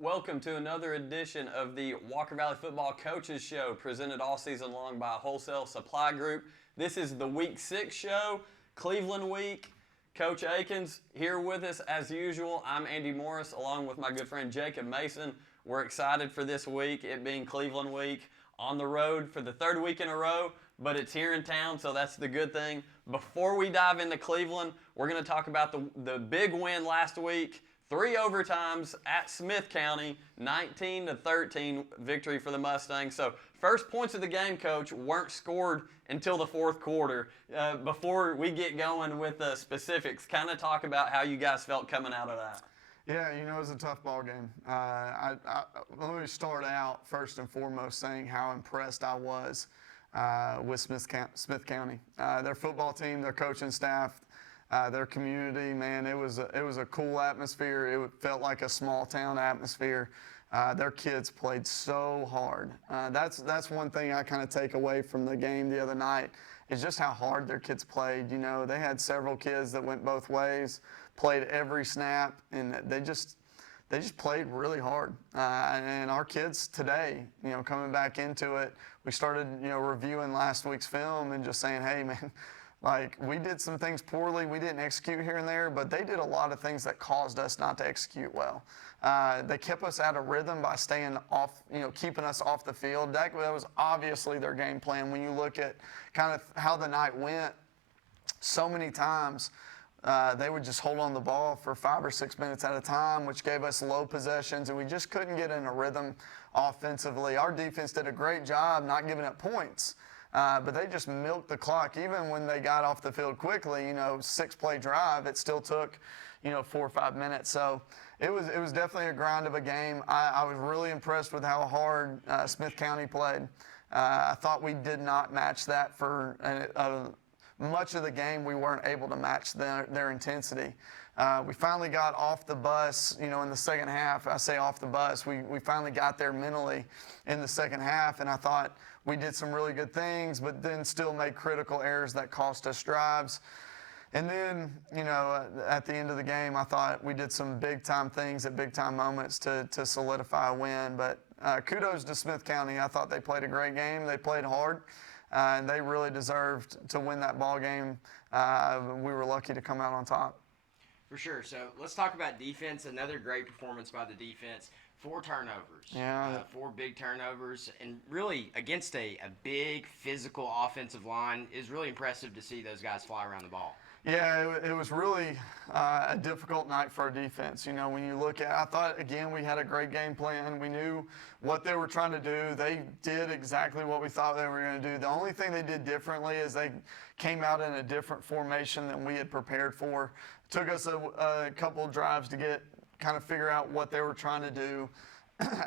Welcome to another edition of the Walker Valley Football Coaches Show, presented all season long by Wholesale Supply Group. This is the Week 6 show, Cleveland Week. Coach Akins here with us as usual. I'm Andy Morris along with my good friend Jacob Mason. We're excited for this week, it being Cleveland Week, on the road for the third week in a row, but it's here in town, so that's the good thing. Before we dive into Cleveland, we're going to talk about the big win last week. 3 overtimes at Smith County, 19-13 victory for the Mustangs. So first points of the game, Coach, weren't scored until the fourth quarter. Before we get going with the specifics, kind of talk about how you guys felt coming out of that. Yeah, it was a tough ball game. Let me start out first and foremost saying how impressed I was with Smith County. Their football team, their coaching staff, their community, man, it was a cool atmosphere. It felt like a small town atmosphere. Their kids played so hard. That's one thing I kind of take away from the game the other night is just how hard their kids played. They had several kids that went both ways, played every snap, and they just played really hard. And our kids today, coming back into it, we started, reviewing last week's film and just saying, hey, man, like, we did some things poorly. We didn't execute here and there, but they did a lot of things that caused us not to execute well. They kept us out of rhythm by staying off, keeping us off the field. That was obviously their game plan. When you look at kind of how the night went, so many times they would just hold on the ball for 5 or 6 minutes at a time, which gave us low possessions, and we just couldn't get in a rhythm offensively. Our defense did a great job not giving up points. But they just milked the clock. Even when they got off the field quickly, 6-play drive, it still took, 4 or 5 minutes. So it was definitely a grind of a game. I was really impressed with how hard Smith County played. I thought we did not match that for much of the game. We weren't able to match their intensity. We finally got off the bus, in the second half. I say off the bus. We finally got there mentally in the second half, and I thought we did some really good things, but then still made critical errors that cost us drives. And then, at the end of the game, I thought we did some big-time things at big-time moments to solidify a win. But kudos to Smith County. I thought they played a great game. They played hard, and they really deserved to win that ball game. We were lucky to come out on top. For sure. So let's talk about defense. Another great performance by the defense. 4 turnovers. Yeah. 4 big turnovers. And really, against a big physical offensive line, is really impressive to see those guys fly around the ball. Yeah, it was really a difficult night for our defense. When you look at, I thought, again, we had a great game plan. We knew what they were trying to do. They did exactly what we thought they were going to do. The only thing they did differently is they came out in a different formation than we had prepared for. It took us a couple of drives to kind of figure out what they were trying to do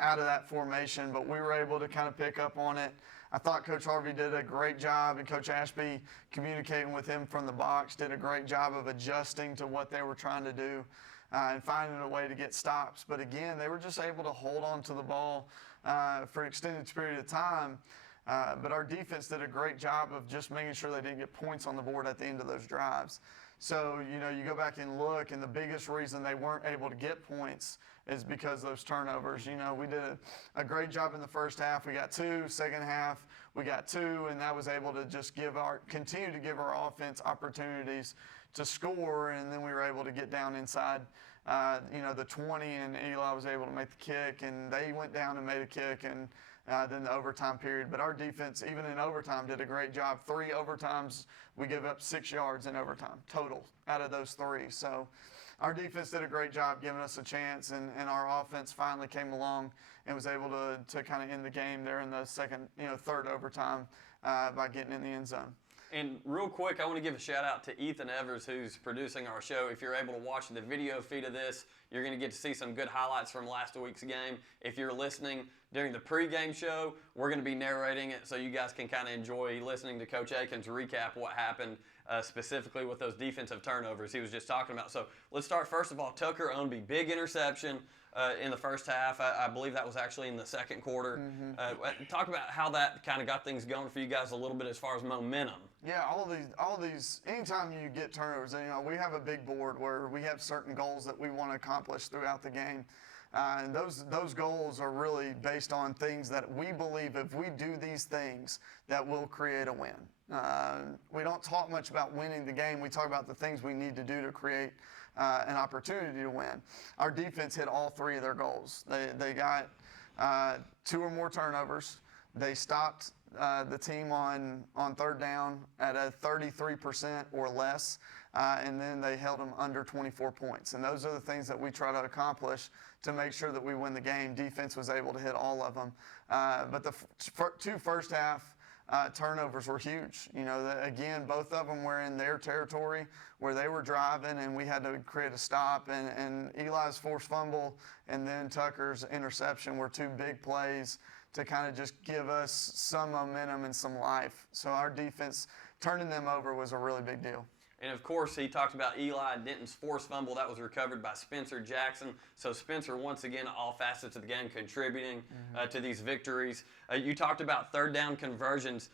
out of that formation, but we were able to kind of pick up on it. I thought Coach Harvey did a great job, and Coach Ashby, communicating with him from the box, did a great job of adjusting to what they were trying to do and finding a way to get stops. But again, they were just able to hold on to the ball for an extended period of time. But our defense did a great job of just making sure they didn't get points on the board at the end of those drives. So, you go back and look, and the biggest reason they weren't able to get points is because of those turnovers. We did a great job in the first half. We got 2. Second half, we got 2, and that was able to just continue to give our offense opportunities to score, and then we were able to get down inside, the 20, and Eli was able to make the kick, and they went down and made a kick, and then the overtime period. But our defense, even in overtime, did a great job. 3 overtimes, we give up 6 yards in overtime total out of those 3. So our defense did a great job giving us a chance, and our offense finally came along and was able to kind of end the game there in the third overtime by getting in the end zone. And real quick, I want to give a shout out to Ethan Evers, who's producing our show. If you're able to watch the video feed of this, you're going to get to see some good highlights from last week's game. If you're listening during the pregame show, we're going to be narrating it so you guys can kind of enjoy listening to Coach Akins recap what happened specifically with those defensive turnovers he was just talking about. So let's start first of all, Tucker Ownby, big interception in the first half. I believe that was actually in the second quarter. Mm-hmm. Talk about how that kind of got things going for you guys a little bit as far as momentum. Yeah, all these. Anytime you get turnovers, we have a big board where we have certain goals that we want to accomplish throughout the game. And those goals are really based on things that we believe if we do these things, that will create a win. We don't talk much about winning the game. We talk about the things we need to do to create an opportunity to win. Our defense hit all three of their goals. They got 2 or more turnovers. They stopped the team on third down at a 33% or less, and then they held them under 24 points. And those are the things that we try to accomplish to make sure that we win the game. Defense was able to hit all of them. But the 2 first half turnovers were huge. Again, both of them were in their territory where they were driving, and we had to create a stop. And Eli's forced fumble and then Tucker's interception were 2 big plays to kind of just give us some momentum and some life. So our defense, turning them over was a really big deal. And of course, he talked about Eli Denton's forced fumble. That was recovered by Spencer Jackson. So Spencer, once again, all facets of the game contributing to these victories. You talked about third down conversions.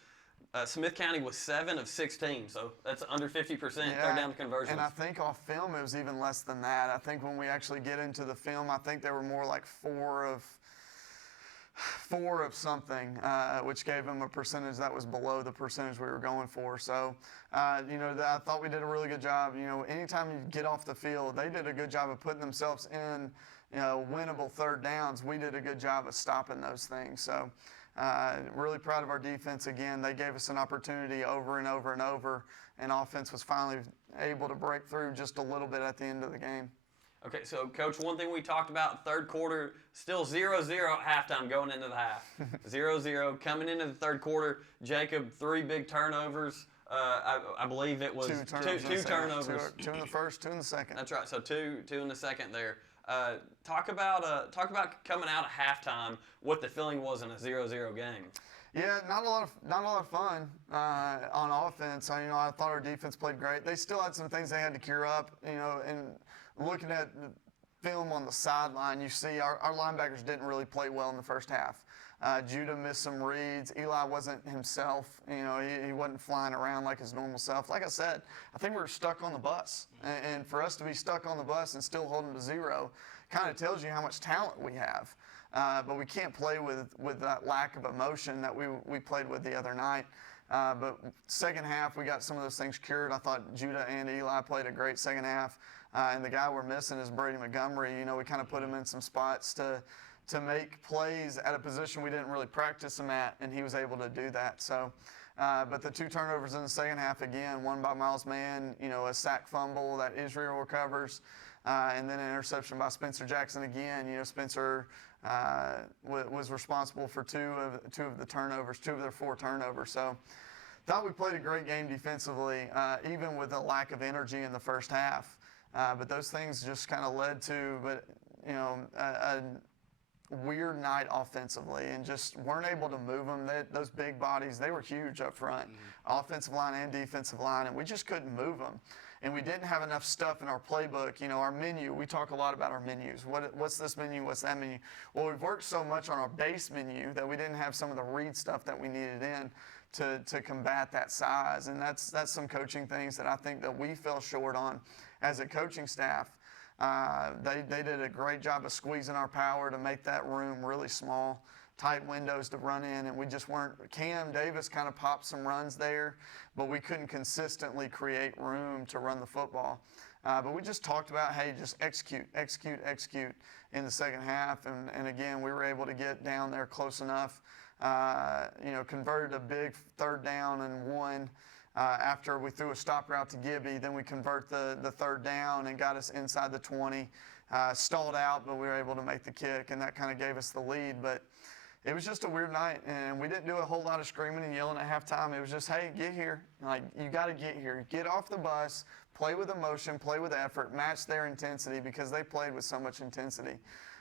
Smith County was 7 of 16, so that's under 50% third down conversions. And I think off film it was even less than that. I think when we actually get into the film, I think they were more like 4 of something, which gave them a percentage that was below the percentage we were going for. So, I thought we did a really good job. Anytime you get off the field, they did a good job of putting themselves in, winnable third downs. We did a good job of stopping those things. So, really proud of our defense. Again, they gave us an opportunity over and over and over, and offense was finally able to break through just a little bit at the end of the game. Okay, so Coach, one thing we talked about, third quarter, still 0-0 at halftime going into the half. 0-0 coming into the third quarter. Jacob, 3 big turnovers. I believe it was 2 turnovers. 2 turnovers. 2 in the first, 2 in the second. That's right. So 2 in the second there. Talk about coming out of halftime. What the feeling was in a 0-0 game. Yeah, not a lot of fun on offense. I thought our defense played great. They still had some things they had to cure up. And looking at the film on the sideline, you see our linebackers didn't really play well in the first half. Judah missed some reads. Eli wasn't himself. He wasn't flying around like his normal self. Like I said, I think we were stuck on the bus. And for us to be stuck on the bus and still hold them to 0 kind of tells you how much talent we have. But we can't play with that lack of emotion that we played with the other night. But second half, we got some of those things cured. I thought Judah and Eli played a great second half. And the guy we're missing is Brady Montgomery. We kind of put him in some spots to make plays at a position we didn't really practice him at, and he was able to do that. So, but the 2 turnovers in the second half, again, one by Miles Mann, a sack fumble that Israel recovers, and then an interception by Spencer Jackson again. Spencer was responsible for 2 of the turnovers, 2 of their 4 turnovers. So, thought we played a great game defensively, even with a lack of energy in the first half. But those things just kind of led to, a weird night offensively, and just weren't able to move them. Those big bodies, they were huge up front, offensive line and defensive line, and we just couldn't move them. And we didn't have enough stuff in our playbook. Our menu, we talk a lot about our menus. What's this menu? What's that menu? Well, we've worked so much on our base menu that we didn't have some of the read stuff that we needed in to combat that size. And that's some coaching things that I think that we fell short on as a coaching staff. They did a great job of squeezing our power to make that room really small, tight windows to run in, and we just weren't. Cam Davis kind of popped some runs there, but we couldn't consistently create room to run the football. But we just talked about, hey, just execute in the second half, and again, we were able to get down there close enough. Converted a big third down and 1. After we threw a stop route to Gibby, then we convert the third down and got us inside the 20. Stalled out, but we were able to make the kick, and that kind of gave us the lead. But it was just a weird night, and we didn't do a whole lot of screaming and yelling at halftime. It was just, hey, get here. You got to get here. Get off the bus, play with emotion, play with effort, match their intensity, because they played with so much intensity.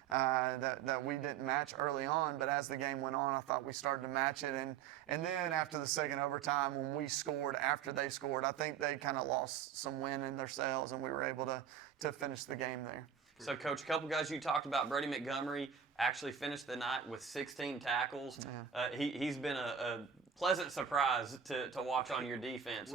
That we didn't match early on, but as the game went on, I thought we started to match it. And then after the second overtime, when we scored after they scored, I think they kind of lost some wind in themselves, and we were able to finish the game there. So, Coach, a couple guys you talked about, Brady Montgomery actually finished the night with 16 tackles. Yeah. He's been a pleasant surprise to watch on your defense.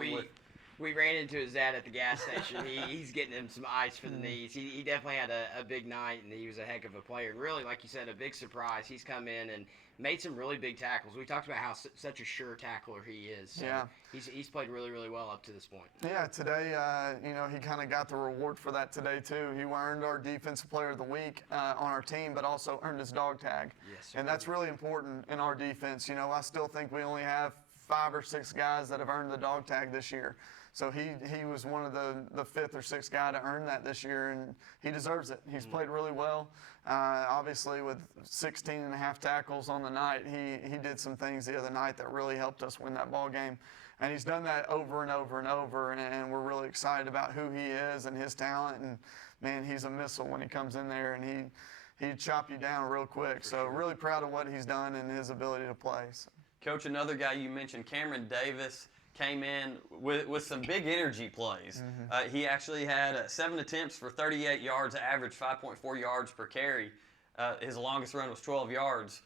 We ran into his dad at the gas station. He's getting him some ice for the knees. He definitely had a big night, and he was a heck of a player. And really, like you said, a big surprise. He's come in and made some really big tackles. We talked about how such a sure tackler he is. So Yeah. He's played really, really well up to this point. Yeah, today, he kind of got the reward for that today, too. He earned our Defensive Player of the Week on our team, but also earned his dog tag. Yes, sir. And that's really important in our defense. I still think we only have 5 or 6 guys that have earned the dog tag this year. So he was one of the 5th or 6th guy to earn that this year, and he deserves it. He's played really well. Obviously, with 16 and a half tackles on the night, he did some things the other night that really helped us win that ball game. And he's done that over and over and over, and we're really excited about who he is and his talent. And, man, he's a missile when he comes in there, and he'd chop you down real quick. So really proud of what he's done and his ability to play. So. Coach, another guy you mentioned, Cameron Davis, came in with some big energy plays. He actually had 7 attempts for 38 yards, average 5.4 yards per carry. His longest run was 12 yards.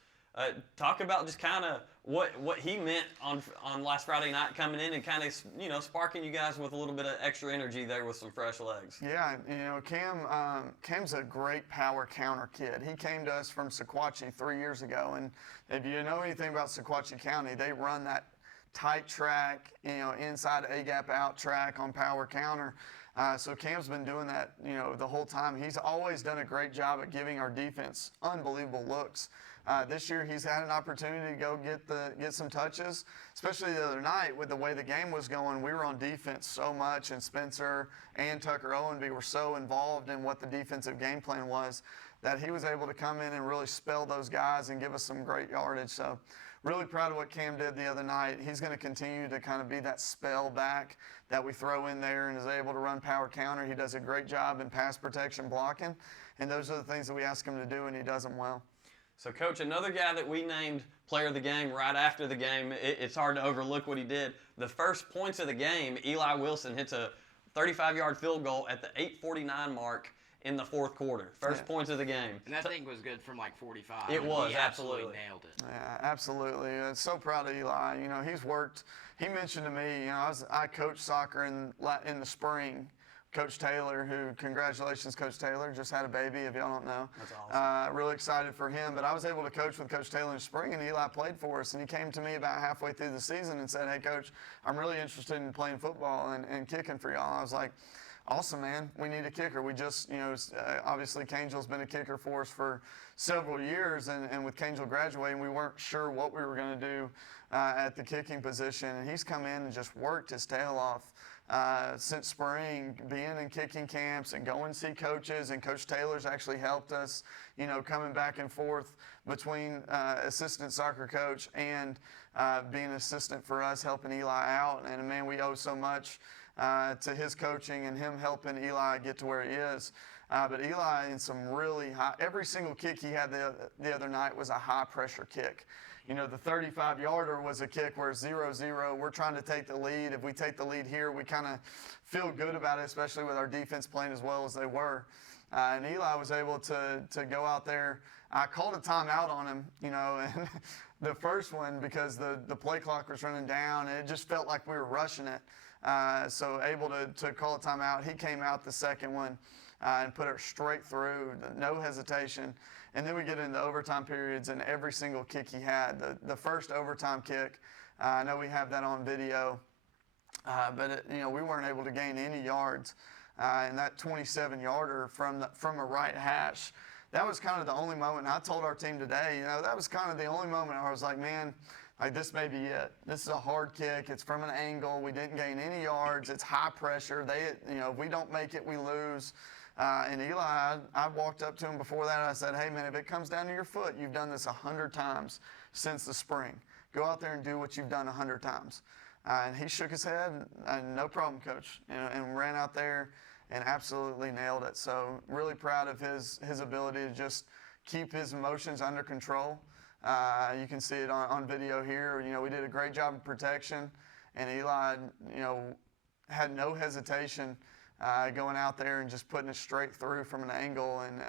Talk about just kind of what he meant on last Friday night, coming in and kind of sparking you guys with a little bit of extra energy there with some fresh legs. Yeah, Cam's a great power counter kid. He came to us from Sequatchie 3 years ago, and if you know anything about Sequatchie County, they run that tight track, inside A gap out track on power counter. So Cam's been doing that, the whole time. He's always done a great job at giving our defense unbelievable looks. This year he's had an opportunity to go get some touches, especially the other night with the way the game was going. We were on defense so much, and Spencer and Tucker Owenby were so involved in what the defensive game plan was that he was able to come in and really spell those guys and give us some great yardage. So really proud of what Cam did the other night. He's going to continue to kind of be that spell back that we throw in there and is able to run power counter. He does a great job in pass protection blocking, and those are the things that we ask him to do, and he does them well. So, Coach, another guy that we named player of the game right after the game, it's hard to overlook what he did. The first points of the game, Eli Wilson hits a 35-yard field goal at the 8:49 mark in the fourth quarter. First points of the game. And that thing was good from like 45. It was, he absolutely nailed it. Yeah, absolutely. I'm so proud of Eli. He's worked. He mentioned to me, I coached soccer in the spring. Coach Taylor, congratulations, Coach Taylor, just had a baby, if y'all don't know. That's awesome. Really excited for him. But I was able to coach with Coach Taylor in spring, and Eli played for us. And he came to me about halfway through the season and said, "Hey, Coach, I'm really interested in playing football and kicking for y'all." I was like, "Awesome, man. We need a kicker." We just, obviously Cangel's been a kicker for us for several years, and with Cangel graduating, we weren't sure what we were going to do at the kicking position. And he's come in and just worked his tail off since spring, being in kicking camps and going to see coaches. And Coach Taylor's actually helped us, coming back and forth between assistant soccer coach and being an assistant for us, helping Eli out. And, man, we owe so much to his coaching and him helping Eli get to where he is. But Eli, in some really high, every single kick he had the other night was a high-pressure kick. The 35-yarder was a kick where 0-0. We're trying to take the lead. If we take the lead here, we kind of feel good about it, especially with our defense playing as well as they were. And Eli was able to go out there. I called a timeout on him, and the first one because the play clock was running down, and it just felt like we were rushing it. So able to call a timeout. He came out the second one and put it straight through, no hesitation. And then we get into overtime periods, and every single kick he had. The first overtime kick, I know we have that on video, but we weren't able to gain any yards. And that 27-yarder from a right hash, that was kind of the only moment. And I told our team today, that was kind of the only moment where I was like, man, this may be it. This is a hard kick. It's from an angle. We didn't gain any yards. It's high pressure. If we don't make it, we lose. And Eli, I walked up to him before that. I said, "Hey, man, if it comes down to your foot, you've done this 100 times since the spring. Go out there and do what you've done 100 times." And he shook his head, and no problem, Coach, and ran out there and absolutely nailed it. So really proud of his ability to just keep his emotions under control. You can see it on video here. We did a great job of protection, and Eli, had no hesitation going out there and just putting it straight through from an angle. And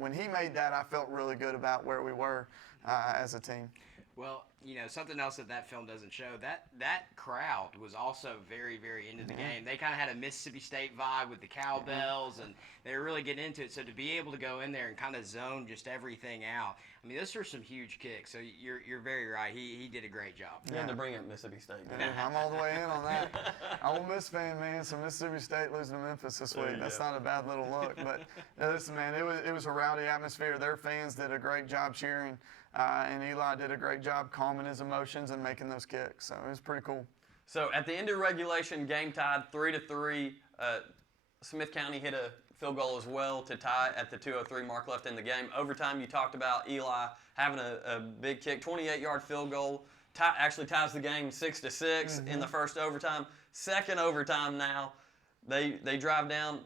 when he made that, I felt really good about where we were as a team. Well, something else that film doesn't show, that crowd was also very, very into the game. They kind of had a Mississippi State vibe with the cowbells, and they were really getting into it. So to be able to go in there and kind of zone just everything out, I mean, those were some huge kicks. So you're very right. He did a great job. You had to bring up Mississippi State. Yeah, I'm all the way in on that. Ole Miss fan, man. So Mississippi State losing to Memphis this week. That's not a bad little look. But listen, man, it was a rowdy atmosphere. Their fans did a great job cheering, and Eli did a great job calming his emotions and making those kicks. So it was pretty cool. So at the end of regulation, game tied 3-3. Smith County hit a field goal as well to tie at the 2:03 mark left in the game. Overtime, you talked about Eli having a big kick, 28-yard field goal. Actually ties the game 6-6 in the first overtime. Second overtime now, they drive down,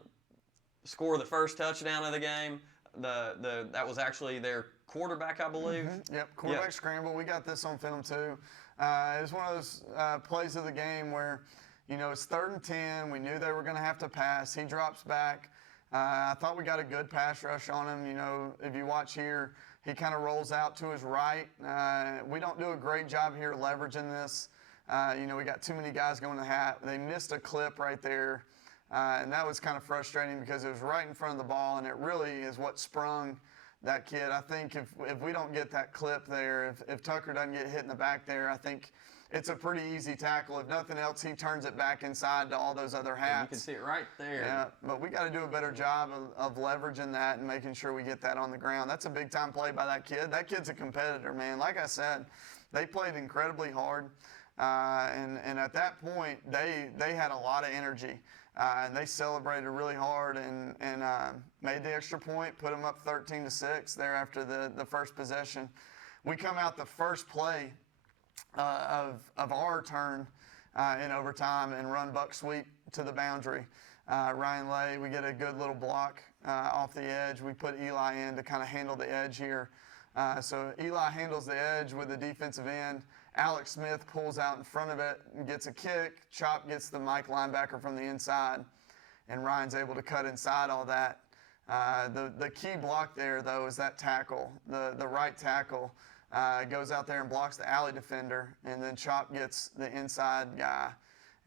score the first touchdown of the game. That was actually their quarterback, I believe. Yep, quarterback scramble. We got this on film too. It was one of those plays of the game where, it's 3rd and 10. We knew they were going to have to pass. He drops back. I thought we got a good pass rush on him. If you watch here, he kind of rolls out to his right. We don't do a great job here leveraging this. We got too many guys going to hat. They missed a clip right there, and that was kind of frustrating because it was right in front of the ball, and it really is what sprung that kid. I think if we don't get that clip there, if Tucker doesn't get hit in the back there, I think it's a pretty easy tackle. If nothing else, he turns it back inside to all those other hats. You can see it right there. Yeah, but we got to do a better job of leveraging that and making sure we get that on the ground. That's a big-time play by that kid. That kid's a competitor, man. Like I said, they played incredibly hard, and at that point, they had a lot of energy. And they celebrated really hard and made the extra point, put them up 13-6 there after the first possession. We come out the first play of our turn in overtime and run buck sweep to the boundary. Ryan Lay, we get a good little block off the edge. We put Eli in to kind of handle the edge here. So Eli handles the edge with the defensive end. Alex Smith pulls out in front of it and gets a kick. Chop gets the Mike linebacker from the inside, and Ryan's able to cut inside all that. The key block there, though, is that tackle. The right tackle goes out there and blocks the alley defender, and then Chop gets the inside guy,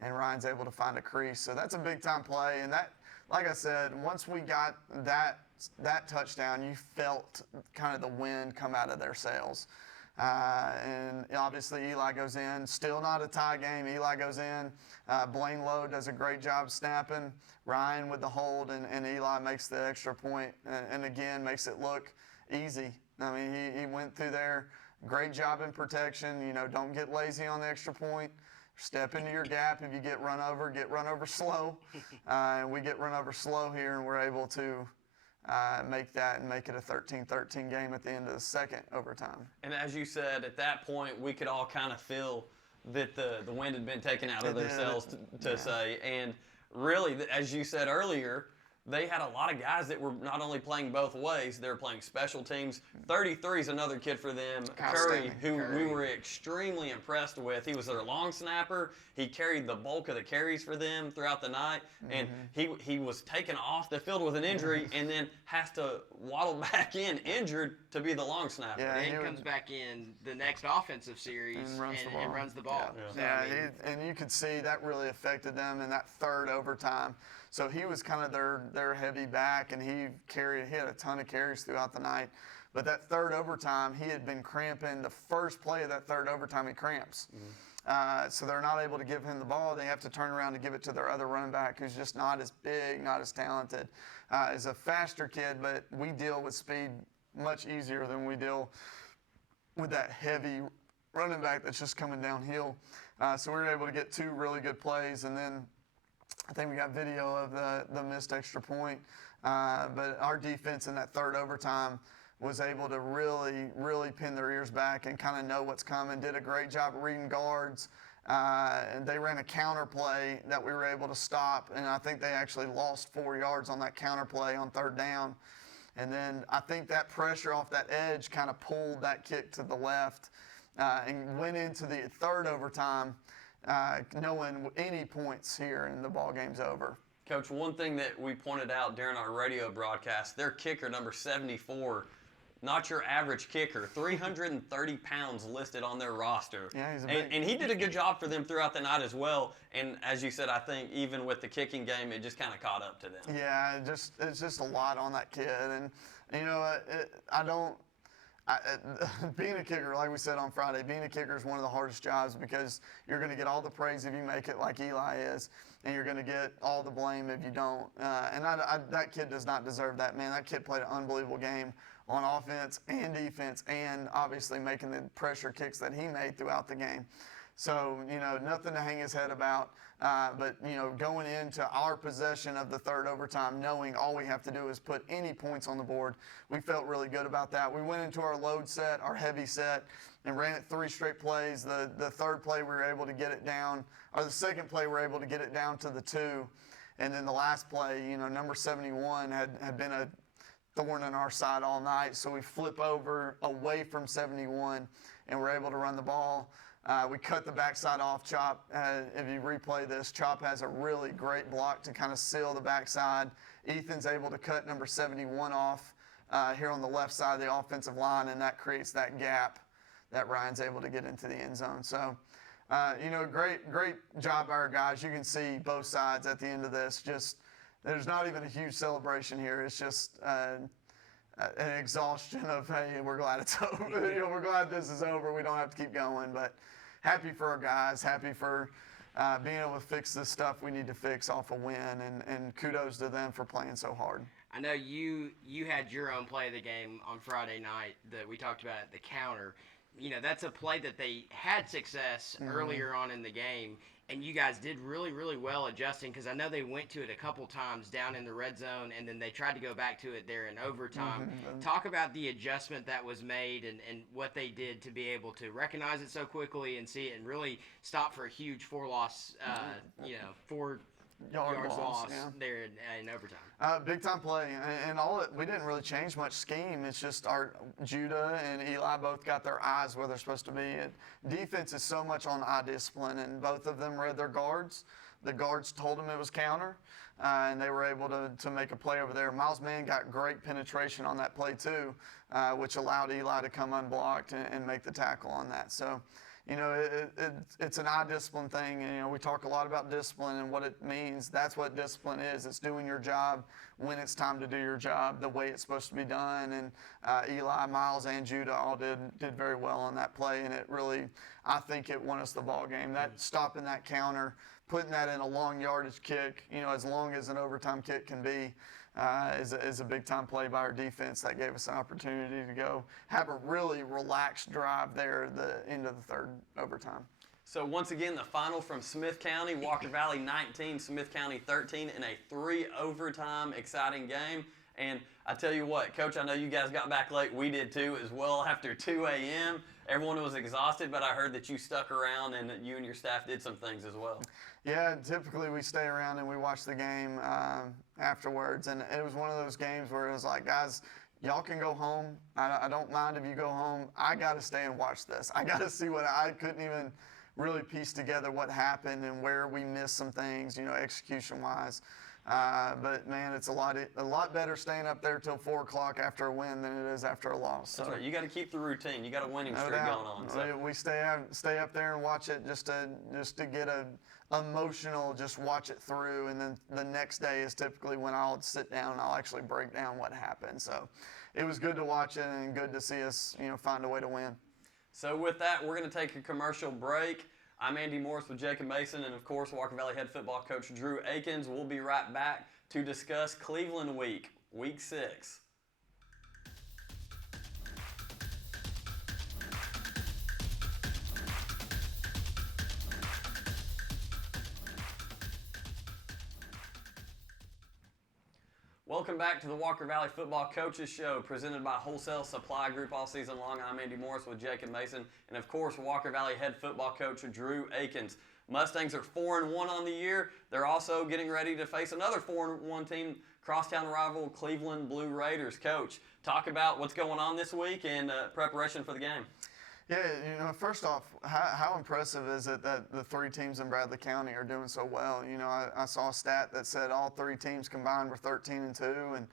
and Ryan's able to find a crease. So that's a big-time play, and that, like I said, once we got that touchdown, you felt kind of the wind come out of their sails. And obviously Eli goes in. Still not a tie game. Eli goes in. Blaine Lowe does a great job snapping. Ryan with the hold, and Eli makes the extra point, and again makes it look easy. I mean, he went through there. Great job in protection. Don't get lazy on the extra point. Step into your gap. If you get run over slow. And we get run over slow here, and we're able to make it a 13-13 game at the end of the second overtime. And as you said, at that point, we could all kind of feel that the wind had been taken out of their sails, to say. And really, as you said earlier, they had a lot of guys that were not only playing both ways, they were playing special teams. 33 is another kid for them, Curry, who we were extremely impressed with. He was their long snapper. He carried the bulk of the carries for them throughout the night, and he was taken off the field with an injury and then has to waddle back in injured to be the long snapper. Yeah, and he comes back in the next offensive series and runs the ball. And you could see that really affected them in that third overtime. So he was kind of their heavy back, and he had a ton of carries throughout the night. But that third overtime, he had been cramping. The first play of that third overtime, he cramps. So they're not able to give him the ball. They have to turn around and give it to their other running back, who's just not as big, not as talented. Is a faster kid, but we deal with speed much easier than we deal with that heavy running back that's just coming downhill. So we were able to get two really good plays, and then I think we got video of the missed extra point. But our defense in that third overtime was able to really, really pin their ears back and kind of know what's coming. Did a great job of reading guards. And they ran a counter play that we were able to stop. And I think they actually lost 4 yards on that counter play on third down. And then I think that pressure off that edge kind of pulled that kick to the left and went into the third overtime knowing any points here and the ball game's over. Coach, one thing that we pointed out during our radio broadcast, their kicker, number 74, not your average kicker. 330 pounds listed on their roster. Yeah, he's a and he did a good job for them throughout the night as well. And as you said, I think even with the kicking game, it just kind of caught up to them. Yeah, it's just a lot on that kid, and being a kicker, like we said on Friday, being a kicker is one of the hardest jobs because you're going to get all the praise if you make it like Eli is, and you're going to get all the blame if you don't. That kid does not deserve that, man. That kid played an unbelievable game on offense and defense, and obviously making the pressure kicks that he made throughout the game. So, nothing to hang his head about. But, going into our possession of the third overtime, knowing all we have to do is put any points on the board, we felt really good about that. We went into our load set, our heavy set, and ran it 3 straight plays. The third play, we were able to get it down, or the second play, we were able to get it down to the 2. And then the last play, number 71 had been a thorn in our side all night. So we flip over away from 71, and we're able to run the ball. We cut the backside off. Chop, if you replay this, Chop has a really great block to kind of seal the backside. Ethan's able to cut number 71 off here on the left side of the offensive line, and that creates that gap that Ryan's able to get into the end zone. So, great job by our guys. You can see both sides at the end of this. Just there's not even a huge celebration here. It's just an exhaustion of, hey, we're glad it's over. We're glad this is over. We don't have to keep going, but happy for our guys, happy for being able to fix this stuff we need to fix off a win, and kudos to them for playing so hard. I know you had your own play of the game on Friday night that we talked about at the counter. That's a play that they had success earlier on in the game, and you guys did really, really well adjusting, because I know they went to it a couple times down in the red zone, and then they tried to go back to it there in overtime. Talk about the adjustment that was made and what they did to be able to recognize it so quickly and see it and really stop for a huge 4 yards lost there in overtime. Big time play, and we didn't really change much scheme. It's just our Judah and Eli both got their eyes where they're supposed to be. And defense is so much on eye discipline, and both of them read their guards. The guards told them it was counter, and they were able to make a play over there. Miles Mann got great penetration on that play too, which allowed Eli to come unblocked and make the tackle on that. So, it's an eye discipline thing. And, we talk a lot about discipline and what it means. That's what discipline is. It's doing your job when it's time to do your job the way it's supposed to be done. And Eli, Miles, and Judah all did very well on that play. And it really, I think it won us the ball game. That stopping that counter, putting that in a long yardage kick, as long as an overtime kick can be, is a big-time play by our defense that gave us an opportunity to go have a really relaxed drive there at the end of the third overtime. So once again, the final from Smith County, Walker Valley 19, Smith County 13 in a 3 overtime exciting game. And I tell you what, Coach, I know you guys got back late. We did too as well after 2 a.m. Everyone was exhausted, but I heard that you stuck around and that you and your staff did some things as well. Yeah, typically we stay around and we watch the game afterwards. And it was one of those games where it was like, guys, y'all can go home. I don't mind if you go home. I got to stay and watch this. I got to see what I couldn't even really piece together what happened and where we missed some things, execution-wise. But man, it's a lot better staying up there till 4 o'clock after a win than it is after a loss. So. That's right. You got to keep the routine. You got a winning streak going on. So. We stay up there and watch it just to get a emotional. Just watch it through, and then the next day is typically when I'll sit down and I'll actually break down what happened. So it was good to watch it and good to see us find a way to win. So with that, we're going to take a commercial break. I'm Andy Morris with Jacob Mason, and of course, Walker Valley head football coach Drew Akins. We'll be right back to discuss Cleveland Week, Week 6. Welcome back to the Walker Valley Football Coaches Show, presented by Wholesale Supply Group all season long. I'm Andy Morris with Jacob Mason, and of course, Walker Valley head football coach Drew Akins. Mustangs are 4-1 on the year. They're also getting ready to face another 4-1 team, crosstown rival Cleveland Blue Raiders. Coach, talk about what's going on this week and preparation for the game. Yeah, first off, how impressive is it that the 3 teams in Bradley County are doing so well? I saw a stat that said all 3 teams combined were 13-2, and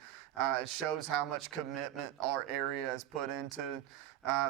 it shows how much commitment our area has put into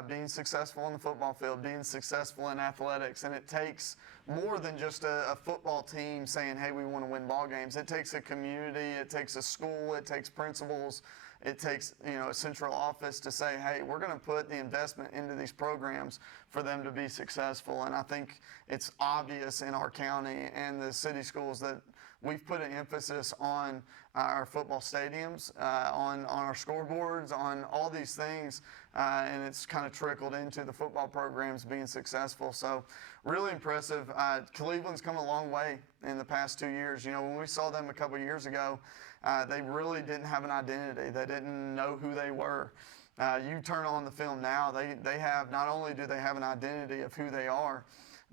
being successful on the football field, being successful in athletics. And it takes more than just a football team saying, hey, we want to win ball games. It takes a community, it takes a school, it takes principals, it takes a central office to say, hey, we're going to put the investment into these programs for them to be successful. And I think it's obvious in our county and the city schools that we've put an emphasis on our football stadiums, on our scoreboards, on all these things, and it's kind of trickled into the football programs being successful. So really impressive. Cleveland's come a long way in the past 2 years. When we saw them a couple years ago, they really didn't have an identity. They didn't know who they were. You turn on the film now, they have, not only do they have an identity of who they are,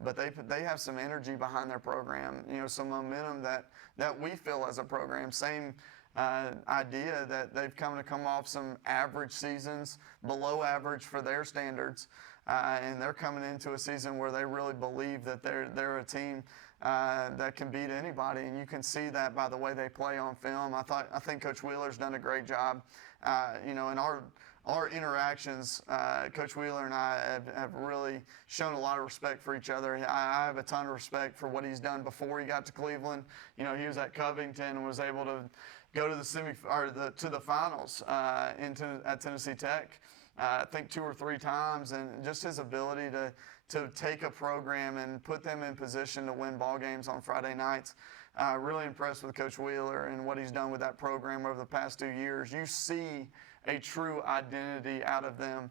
but they have some energy behind their program, some momentum that we feel as a program. Same idea that they've come off some average seasons, below average for their standards, and they're coming into a season where they really believe that they're a team that can beat anybody, and you can see that by the way they play on film. I think Coach Wheeler's done a great job, in our interactions. Coach Wheeler and I have really shown a lot of respect for each other. I have a ton of respect for what he's done before he got to Cleveland. He was at Covington and was able to go to the finals at Tennessee Tech. I think 2 or 3 times, and just his ability to take a program and put them in position to win ball games on Friday nights. Really impressed with Coach Wheeler and what he's done with that program over the past 2 years. You see a true identity out of them,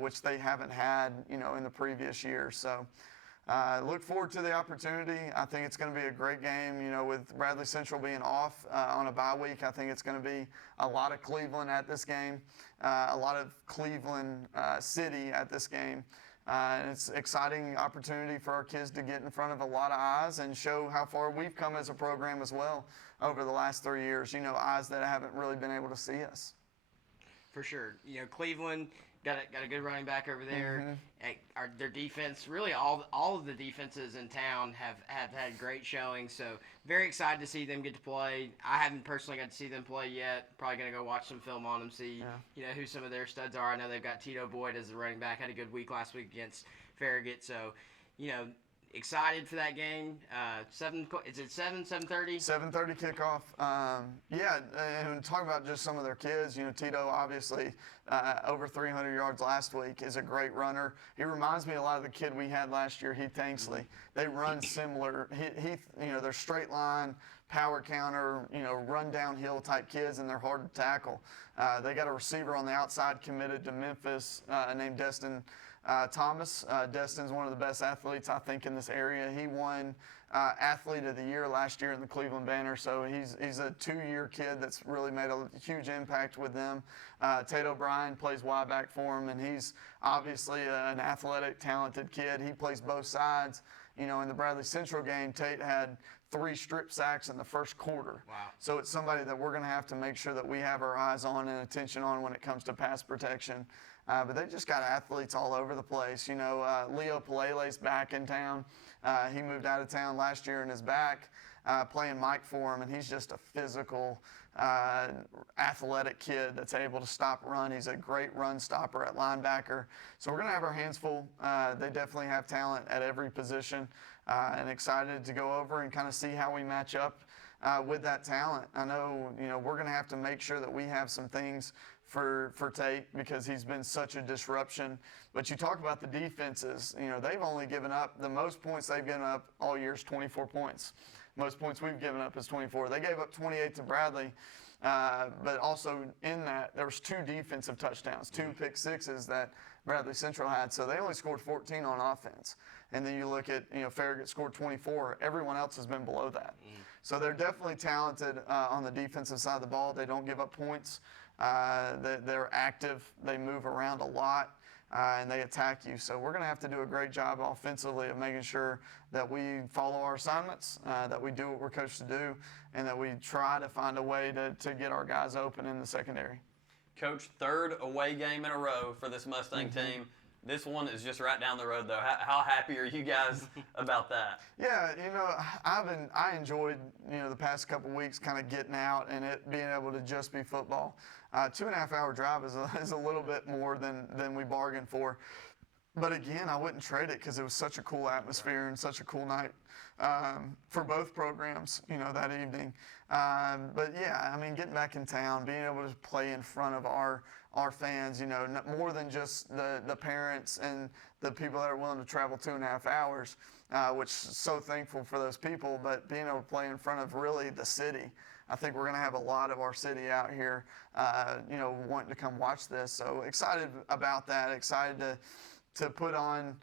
which they haven't had, in the previous years. So look forward to the opportunity. I think it's going to be a great game. With Bradley Central being off on a bye week, I think it's going to be a lot of Cleveland at this game, a lot of Cleveland City at this game. And it's an exciting opportunity for our kids to get in front of a lot of eyes and show how far we've come as a program as well over the last 3 years, eyes that haven't really been able to see us. For sure. Cleveland got a good running back over there. Mm-hmm. Their defense, really all of the defenses in town have had great showings. So very excited to see them get to play. I haven't personally got to see them play yet. Probably going to go watch some film on them, see who some of their studs are. I know they've got Tito Boyd as the running back. Had a good week last week against Farragut. So, excited for that game. 7:30? 7:30 kickoff. And talk about just some of their kids. Tito, obviously, over 300 yards last week, is a great runner. He reminds me a lot of the kid we had last year, Heath Tanksley. They run similar. Heath, they're straight line, power counter, run downhill type kids, and they're hard to tackle. They got a receiver on the outside committed to Memphis named Destin Thomas. Destin's one of the best athletes, I think, in this area. He won Athlete of the Year last year in the Cleveland Banner, so he's a 2-year kid that's really made a huge impact with them. Tate O'Brien plays wide back for him, and he's obviously an athletic, talented kid. He plays both sides. In the Bradley Central game, Tate had 3 strip sacks in the first quarter. Wow. So it's somebody that we're going to have to make sure that we have our eyes on and attention on when it comes to pass protection. But they just got athletes all over the place. Leo Palele's back in town. He moved out of town last year and is back playing Mike for him, and he's just a physical, athletic kid that's able to stop run. He's a great run stopper at linebacker. So we're going to have our hands full. They definitely have talent at every position, and excited to go over and kind of see how we match up with that talent. I know, we're going to have to make sure that we have some things for Tate because he's been such a disruption. But you talk about the defenses, they've only given up, the most points they've given up all year is 24 points. Most points we've given up is 24. They gave up 28 to Bradley, but also in that there was 2 defensive touchdowns, 2 pick sixes that Bradley Central had. So they only scored 14 on offense. And then you look at, Farragut scored 24. Everyone else has been below that. So they're definitely talented on the defensive side of the ball. They don't give up points. They're active. They move around a lot. And they attack you. So we're going to have to do a great job offensively of making sure that we follow our assignments, that we do what we're coached to do, and that we try to find a way to get our guys open in the secondary. Coach, 3rd away game in a row for this Mustang team. This one is just right down the road, though. How happy are you guys about that? Yeah, I enjoyed the past couple weeks kind of getting out and it being able to just be football. 2.5 hour drive is a little bit more than we bargained for. But again, I wouldn't trade it because it was such a cool atmosphere and such a cool night for both programs, that evening. But yeah, I mean, getting back in town, being able to play in front of our fans, more than just the parents and the people that are willing to travel 2.5 hours, which so thankful for those people, but being able to play in front of really the city. I think we're going to have a lot of our city out here, wanting to come watch this. So excited about that, excited to put on,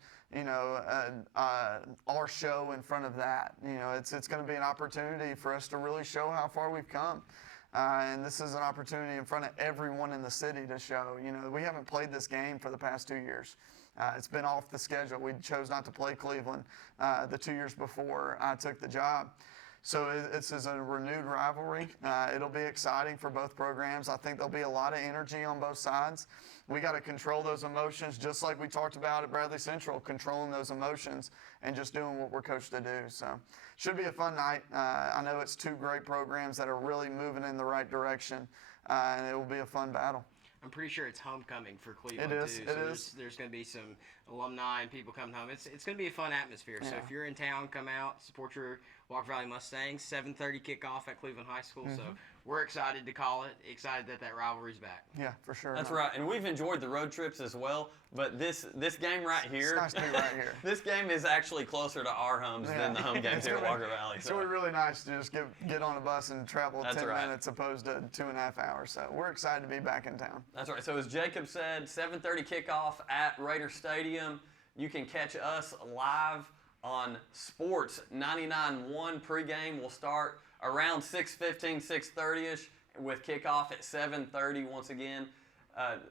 our show in front of that. It's going to be an opportunity for us to really show how far we've come. And this is an opportunity in front of everyone in the city to show. We haven't played this game for the past 2 years. It's been off the schedule. We chose not to play Cleveland the 2 years before I took the job. So this is a renewed rivalry. It'll be exciting for both programs. I think there'll be a lot of energy on both sides. We got to control those emotions, just like we talked about at Bradley Central, controlling those emotions and just doing what we're coached to do. So should be a fun night. I know it's two great programs that are really moving in the right direction, and it will be a fun battle. I'm pretty sure it's homecoming for Cleveland, It is, too. it So is. there's going to be some alumni and people coming home. It's going to be a fun atmosphere. So Yeah. if you're in town, come out, support your Walker Valley Mustangs. 7:30 kickoff at Cleveland High School. So we're excited to call it, excited that rivalry's back. Yeah, for sure. That's right, and we've enjoyed the road trips as well. But this game right here, It's nice to be right here. this game is actually closer to our homes than the home games It's here at gonna- Walker Valley. It's So. going to be really nice to just get on a bus and travel That's 10 right. minutes opposed to 2.5 hours. So we're excited to be back in town. That's right. So as Jacob said, 7:30 kickoff at Raider Stadium. You can catch us live on Sports 99.1 pregame. Will start around 6:15, 6:30ish with kickoff at 7:30 once again.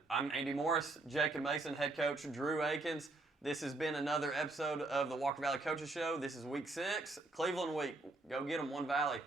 I'm Andy Morris, Jacob Mason, head coach Drew Akins. This has been another episode of the Walker Valley Coaches Show. This is week 6, Cleveland week. Go get them, One Valley.